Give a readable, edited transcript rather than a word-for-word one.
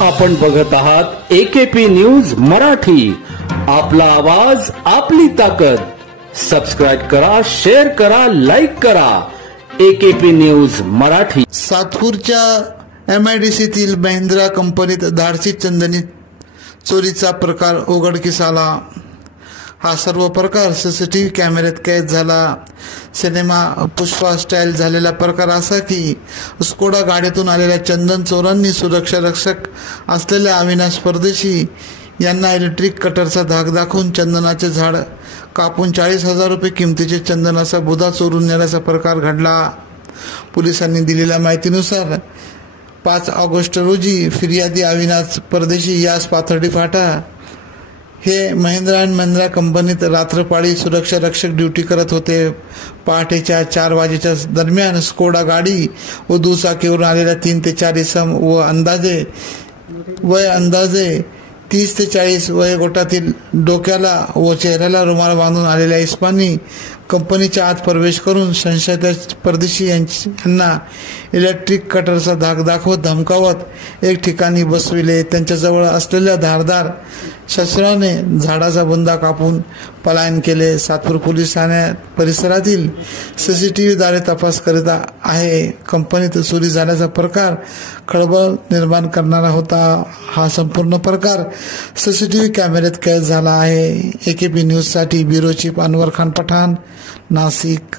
आपण बघत आहात AKP न्यूज मराठी, आपला आवाज आपली ताकद। सबस्क्राइब करा, शेअर करा, लाईक करा। AKP news Marathi. सातपूरच्या MIDCतील महिंद्रा कंपनीत धाडसी चंदनी चोरीचा प्रकार उघडकीस आला। हा सर्व प्रकार CCTV कॅमेऱ्यात कैद झाला। सिनेमा पुष्पा स्टाईल झालेला प्रकार असा की स्कोडा गाडीतून आलेल्या चंदन चोरांनी सुरक्षा रक्षक असलेल्या अविनाश परदेशी यांना इलेक्ट्रिक कटरचा धाक दाखवून चंदनाचे झाड कापून 40,000 रुपये किमतीचे चंदनाचा बुधा चोरून नेल्याचा प्रकार घडला। पोलिसांनी दिलेल्या माहितीनुसार 5 ऑगस्ट रोजी फिर्यादी अविनाश परदेशी यास पाथर्डी फाटा हे महिंद्रा कंपनीत रात्रपाळी सुरक्षा रक्षक ड्युटी करत होते। पहाटेच्या 4 वाजेच्या दरम्यान स्कोडा गाडी व दुचाकीवरून आलेल्या 3 ते 4 इसम व अंदाजे 30 ते 40 वयोगटातील डोक्याला व चेहऱ्याला रुमाल बांधून आलेल्या इस्मानी कंपनीच्या आत प्रवेश करून संशयित परदेशी यांना इलेक्ट्रिक कटरचा धाक दाखवत धमकावत एक ठिकाणी बसविले। त्यांच्याजवळ असलेल्या धारदार शस्त्राने झाडाचा बुंदा कापून पलायन केले। सातपूर पोलीस ठाणे परिसरातील CCTVद्वारे तपास करीत आहे। कंपनीत चोरी झाल्याचा प्रकार खळबळ निर्माण करणारा होता। हा संपूर्ण प्रकार CCTV कॅमेऱ्यात कैद झाला आहे। AKP न्यूज साठी ब्युरो चीफ अनवर खान पठाण, नाशिक।